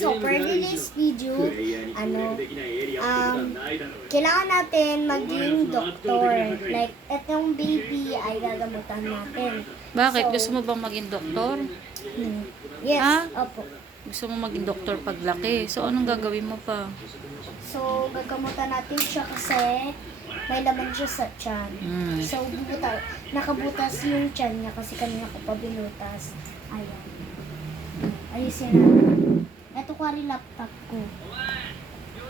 So, for today's video, kailangan natin maging doktor. Like, etong baby ay gagamutan natin. Bakit? So, Gusto mo bang maging doktor? Yes, Ha? opo. Gusto mo maging doktor paglaki. So, anong gagawin mo pa? So, gagamutan natin siya kasi may laman siya sa tiyan. So, nakabutas yung tiyan niya kasi kanina ko pa binutas. Ayan. Ayusin natin. Ito ko rin laptop ko.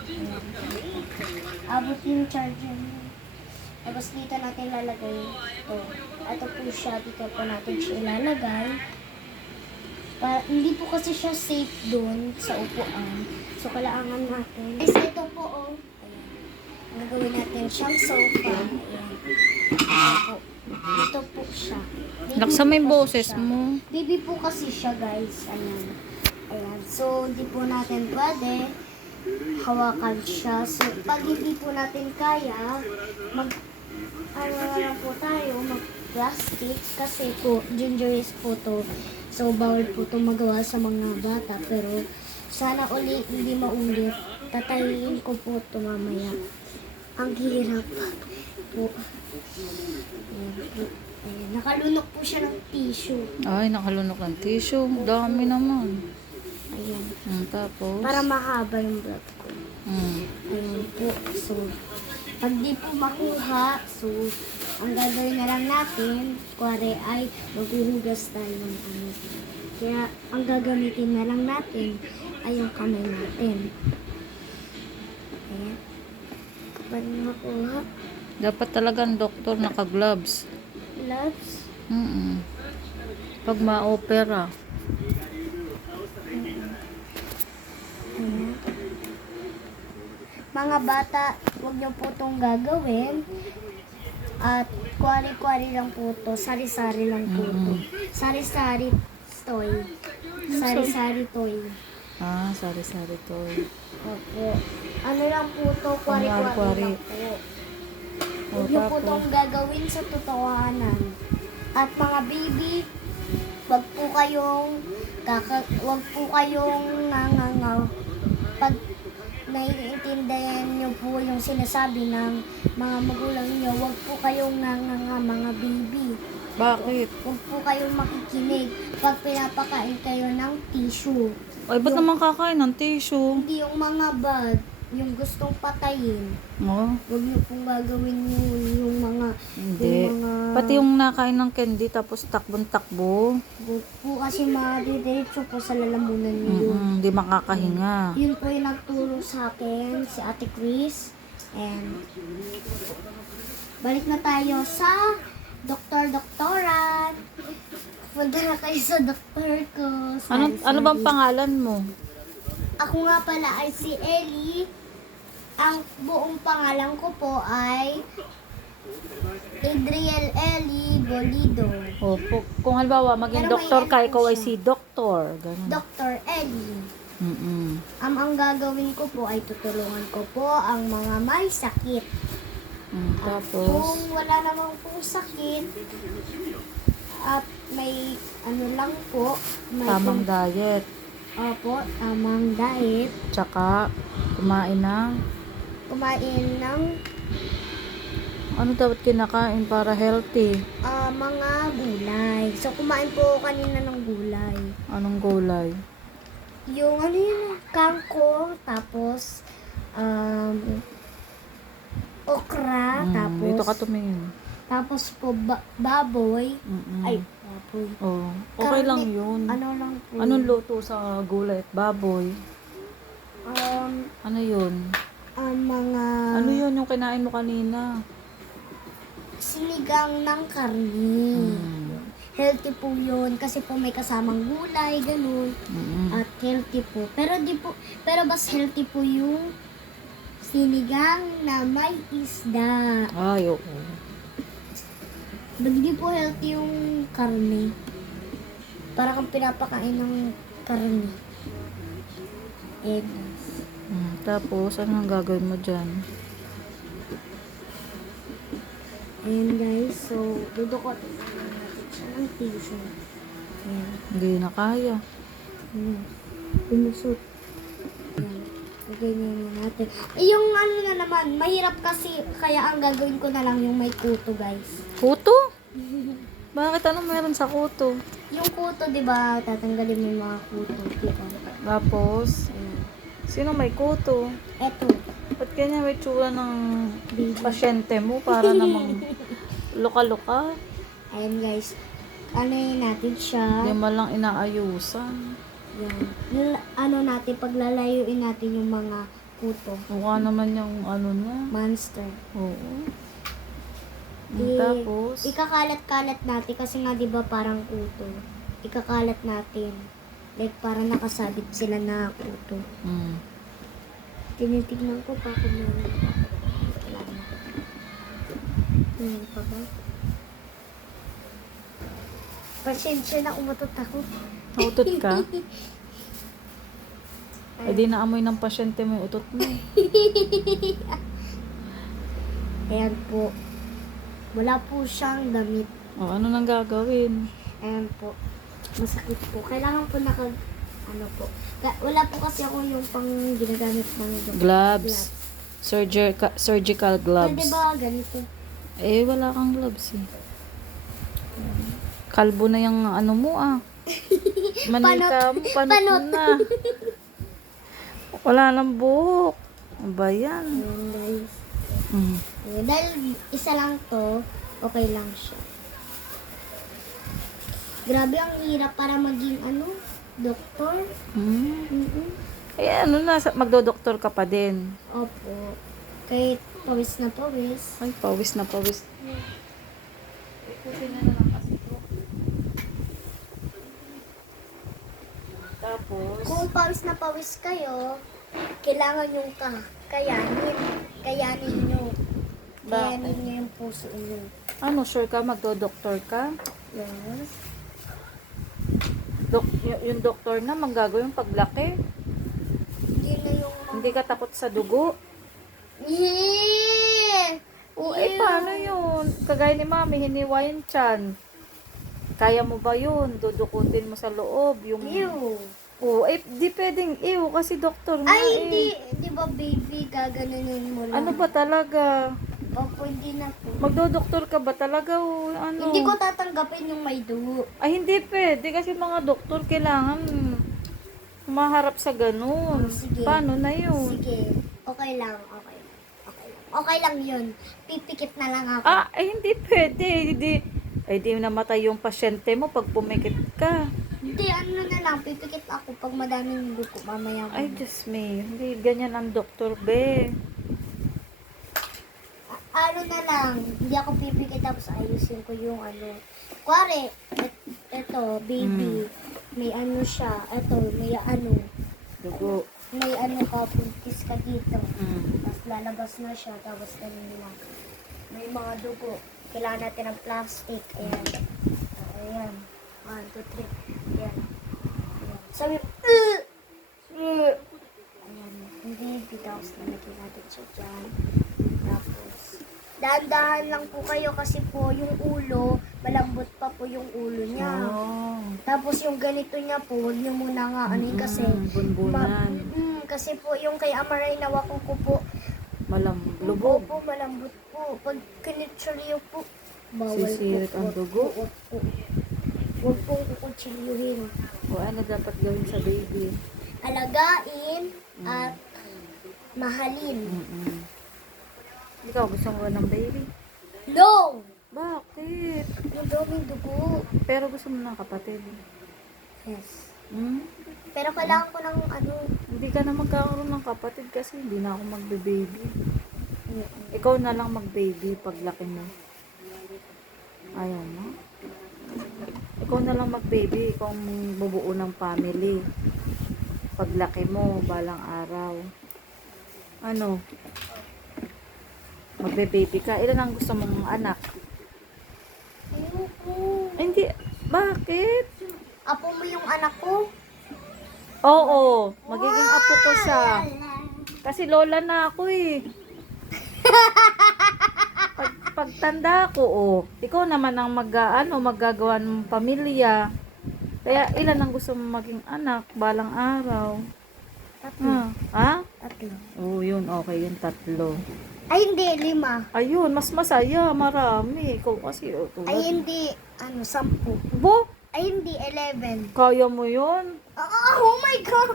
Ayan. Abot yung charger niya. Tapos dito natin lalagay ito. Ito po siya. Dito po natin siya ilalagay. Hindi po kasi siya safe doon sa upuan. So, kailangan natin. Guys, ito po, oh. Ayan. Gagawin natin siyang sofa. Ayan. Ito po. Ito po siya. Laksa mo yung boses mo. Baby po kasi siya, guys. Ayan. Ayan. So, hindi po natin pwede hawakan siya. So, pag hindi po natin kaya, ano po tayo, mag-plastic kasi po, dangerous po to. So, bawal po ito magawa sa mga bata. Pero, sana uli hindi maulit. Tatayin ko po ito mamaya. Ang hirap po. Ayan po. Ayan. Nakalunok po siya ng tissue. Ay, nakalunok ng tissue. Dami naman. Ayan. Tapos? Para mahaba yung blood ko. Ayan po. So, pag di po makuha, so, ang gagawin na lang natin, kuwari ay maghuhugas tayo ng ano. Kaya, ang gagamitin na lang natin ay yung kamay natin. Ayan. Kapag makuha, Dapat talaga ang doktor naka-gloves. gloves. Pag ma-opera. Ayan. Mga bata, huwag niyo po itong gagawin. At kwari-kwari lang po ito. Sari-sari lang po ito. Sari-sari toy. Sari-sari toy. Ah, sari-sari toy. Opo. Ano lang po ito, kwari-kwari Kwari-kwari. lang po. O, Huwag niyo po tapos? itong gagawin sa totohanan. At mga baby, huwag po kayong nangangaw. Pag naiintindihan niyo po yung sinasabi ng mga magulang niyo, huwag po kayong nanganga mga baby. Bakit? Huwag po kayong makikinig pag pinapakain kayo ng tissue. Ay, ba't naman kakain ng tissue? Hindi yung mga bad, yung gustong patayin. Oh, Huwag niyo pong gagawin yung mga... hindi. Yung mga... Pati yung nakain ng candy tapos takbon-takbo. Huwag po kasi madidiretso po sa lalamunan niyo yun. Hindi makakahinga. Yun po yung nagturo sa akin, si Ate Chris. And balik na tayo sa doktoran. Punta na tayo sa doktor ko. Ano bang pangalan mo? Ako nga pala ay si Ellie. Ang buong pangalan ko po ay Adriel Ellie Bolido. O, kung halimbawa maging Pero may doktor ka, ano ikaw ay siya. si doktor. Ganun. Dr. Ellie. Ang gagawin ko po ay tutulungan ko po ang mga may sakit. Tapos, Kung wala namang pong sakit, at may ano lang po, may tamang diet. Opo, tamang diet. Tsaka, kumain ng, Kumain ng ano dapat kinakain para healthy? mga gulay. So, kumain po ako kanina ng gulay. Anong gulay? Yung ano yun, kangkong, tapos okra, Dito ka tumingin. tapos po baboy. Ay, baboy. Oh, okay lang yun. Ano lang po. Anong luto sa gulay at baboy? Ano yun? Mga Ano yun yung kinain mo kanina? sinigang ng karni. Healthy po yun kasi po may kasamang gulay, ganun. At healthy po. Pero mas healthy po yung sinigang na may isda. Ay, oo. Hindi po healthy yung karne. Para kang pinapakain ng karne. Egg. Tapos, ano ang gagawin mo dyan? Ayan guys, so dudukot natin siya ng tissue. Ayan. Hindi na kaya. Pinusuot. Ganyan na natin. Yung ano na naman, mahirap kasi, kaya ang gagawin ko na lang yung may kuto, guys. Kuto? Bakit ano meron sa kuto? Yung kuto, di ba, tatanggalin mo yung mga kuto, di ba? Tapos, Ayan. sino may kuto? Eto. Ba't ganyan may tsura ng pasyente mo para namang luka-luka? Ayan, guys. Ano yun natin siya? Hindi mo lang inaayusan. Yan. Ano natin, paglalayuin natin yung mga kuto. Mukha naman yung ano na. Monster. Oo. I- Tapos, Ikakalat-kalat natin kasi nga 'di ba parang kuto. Ikakalat natin. Like parang nakasabit sila na kuto. Tinitignan ko pa kung meron pa. Wala na. Meron pa ba? Pasensya na umutot ako. nautot ka? Eh di naamoy ng pasyente mo yung utot mo. Ayan po. Wala po siyang damit. O, ano nang gagawin? Ayan po. Masakit po. Kailangan po ano po. Wala po kasi ako yung pang ginagamit ng Gloves. Surgical gloves. Pwede ba ganito? Eh, wala kang gloves eh. Kalbo na yung ano mo ah. Manika mo, panot Panot. na. Wala nang buhok. Ano ba yan? Ayan guys. Dahil isa lang to, okay lang siya. Grabe ang hirap para maging doktor. Mm-mm. Eh, ano na, magdodoktor ka pa din. Opo. Kahit pawis na pawis. Ay, pawis na pawis. Tapos, Kung pawis na pawis kayo, kailangan yung kayanin. Kayanin nyo. Kayanin nyo yung puso nyo. ano, sure ka, magdodoktor ka? Yes. Yung doktor na, manggagawin yung paglaki. Hindi na yung Hindi ka takot sa dugo. Yeah! O, eh, paano yun? Kagaya ni mami, hiniwa yung tiyan. Kaya mo ba yun? Dudukutin mo sa loob. Yung... Ew. O, eh, di pwedeng ew kasi doktor nga Ay, eh. hindi. Di ba, baby, gaganunin mo lang. Ano ba talaga? Opo, hindi na po. Magdodoktor ka ba talaga o ano? Hindi ko tatanggapin yung may dugo. Ay, hindi pwede kasi mga doktor kailangan maharap sa ganun. Sige. Paano na yun? Sige. Okay lang. Okay lang. Okay lang. Okay lang yun. Pipikit na lang ako. Ah, ay hindi pwede. Di namatay yung pasyente mo pag pumikit ka. Hindi, ano na lang. Pipikit ako pag madaming dugo. Mamaya. Ay, Diyos me. Hindi ganyan ang doktor, be. Ano na lang. Hindi ako pipikit tapos ayusin ko yung Kuwari, eto, baby. May ano siya. Eto, may Dugo. May ka, puntis ka dito. Mm. Tapos lalabas na siya, tapos ganun lang. May mga dugo. Kailangan natin ng plastic. Ayan. Ayan. 1, 2, 3. Ayan. Ayan. Sabi, ayan. Hindi, tapos lalagyan natin siya dyan. Tapos, dahan-dahan lang po kayo kasi po yung ulo, malambot pa po yung ulo niya. Oh. Tapos yung ganito niya po, huwag niyo muna nga kasi Bunbunan. kasi po yung kay Amaray nawako ko po, Lubog. po malambot po. Pag kinitsuryo po, bawal Sisirit po. ang dugo. Huwag po kukutsilyuhin. O ano dapat gawin sa baby? Alagain at mahalin. Ikaw, gusto mo ba ng baby? No! Bakit? Yung daming dugo. Pero gusto mo ng kapatid. Yes. Hmm? Pero kailangan ko ng Hindi ka na magkakaroon ng kapatid kasi hindi na ako magbe-baby. Ikaw na lang mag-baby paglaki mo. Ayaw mo? Ikaw na lang mag-baby, ikaw ang bubuo ng family. Paglaki mo, balang araw. Ano? Magbe-baby ka. Ilan ang gusto mong anak? Ayoko. Hindi. Bakit? Apo mo yung anak ko? Oo. Magiging apo ko siya. Kasi lola na ako eh. Pagtanda ko, ikaw naman ang maggagawa ng pamilya. Kaya ilan ang gusto mong maging anak balang araw? Tatlo. Ha? Tatlo. tatlo. Oo, yun. Okay, yung 3. Ay, hindi, 5. Ayun, mas masaya. Marami. Ikaw kasi, tulad. Ay, hindi, 10. Bo, Ay, hindi, 11. kaya mo yun? Oh my God!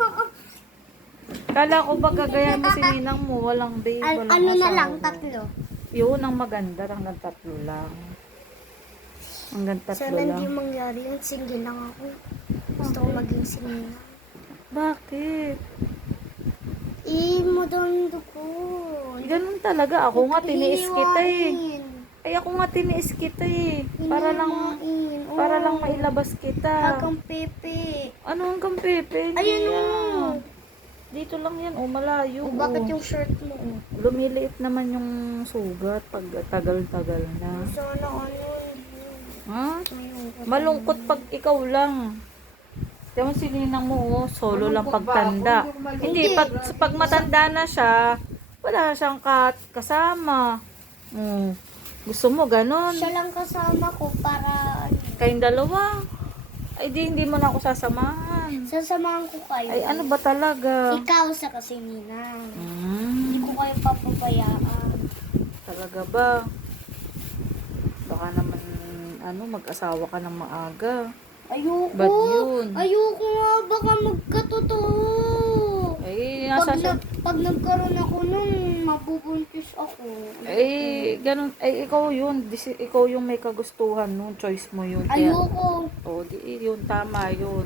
Kala ko ba gagayan mo si Ninang mo? Walang babe, walang Ano na asawa. lang, 3. Yun, ang maganda. Hanggang 3 lang. Hanggang 3 Sana lang. hindi mangyari yun. Single lang ako. Gusto ko maging single. Bakit? Mo daw yung dugo. Ganun talaga. Ako nga, tiniis kita eh. Hihiwain. Ay, ako nga tiniis kita eh. Para lang, Hihiwain. Oo. para lang mailabas kita. Hagang pepe. Ano hanggang Pepe? Hindi Ayun yan. o. Dito lang yan. O, malayo. O bakit o. yung shirt mo? Lumiliit naman yung sugat pag tagal-tagal na. Sana Ha? ayoko. Malungkot pag ikaw lang. Diyan mo si Ninang mo, oh, solo lang pagtanda. Hindi, pag matanda na siya, wala siyang kasama. Gusto mo ganon? Siya lang kasama ko para Kayong dalawa. Ay, hindi mo na ako sasamahan. sasamahan ko kayo. Ay, ano ba talaga? Ikaw sa kasi Ninang. Hindi Hmm, ko kayo papabayaan. talaga ba? Baka naman, mag-asawa ka ng maaga. Ayoko. Ba't yun? Ayoko nga. Baka magkatotoo. Ay, Pag nagkaroon ako nung mabubuntis ako. ganun. Ay, ikaw yun. Ikaw yung may kagustuhan nun. Choice mo yun. Kaya, Ayoko. yun, tama yun.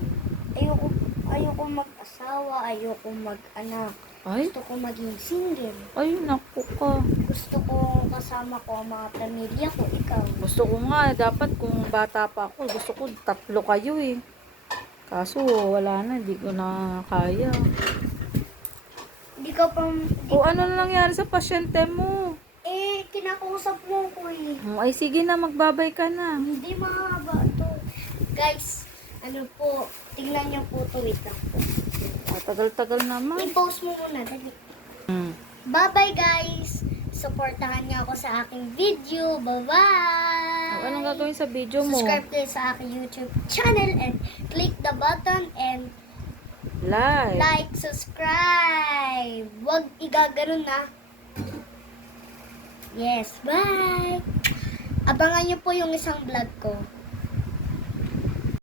Ayoko mag-asawa. Ayoko mag-anak. Ay, Gusto ko maging single. naku ka. Gusto ko kasama ko ang mga pamilya ko. Ikaw. Gusto ko nga, dapat kung bata pa ako, gusto ko 3 kayo eh. Kaso, wala na, hindi ko na kaya. Hindi ka pa... O, ano na nangyari sa pasyente mo? Kinakausap mo ko eh. Ay, sige na, magbabay ka na. Hindi mahaba to. Guys, tingnan niyo po to. Wait lang po. Tagal-tagal naman. I-post mo muna. Dali. Hmm. Bye-bye guys! Supportahan niyo ako sa aking video. Bye-bye! Anong gagawin sa video mo? Subscribe kayo sa aking YouTube channel and click the button and like, subscribe. Huwag igaganon na. Yes, bye! Abangan niyo po yung isang vlog ko.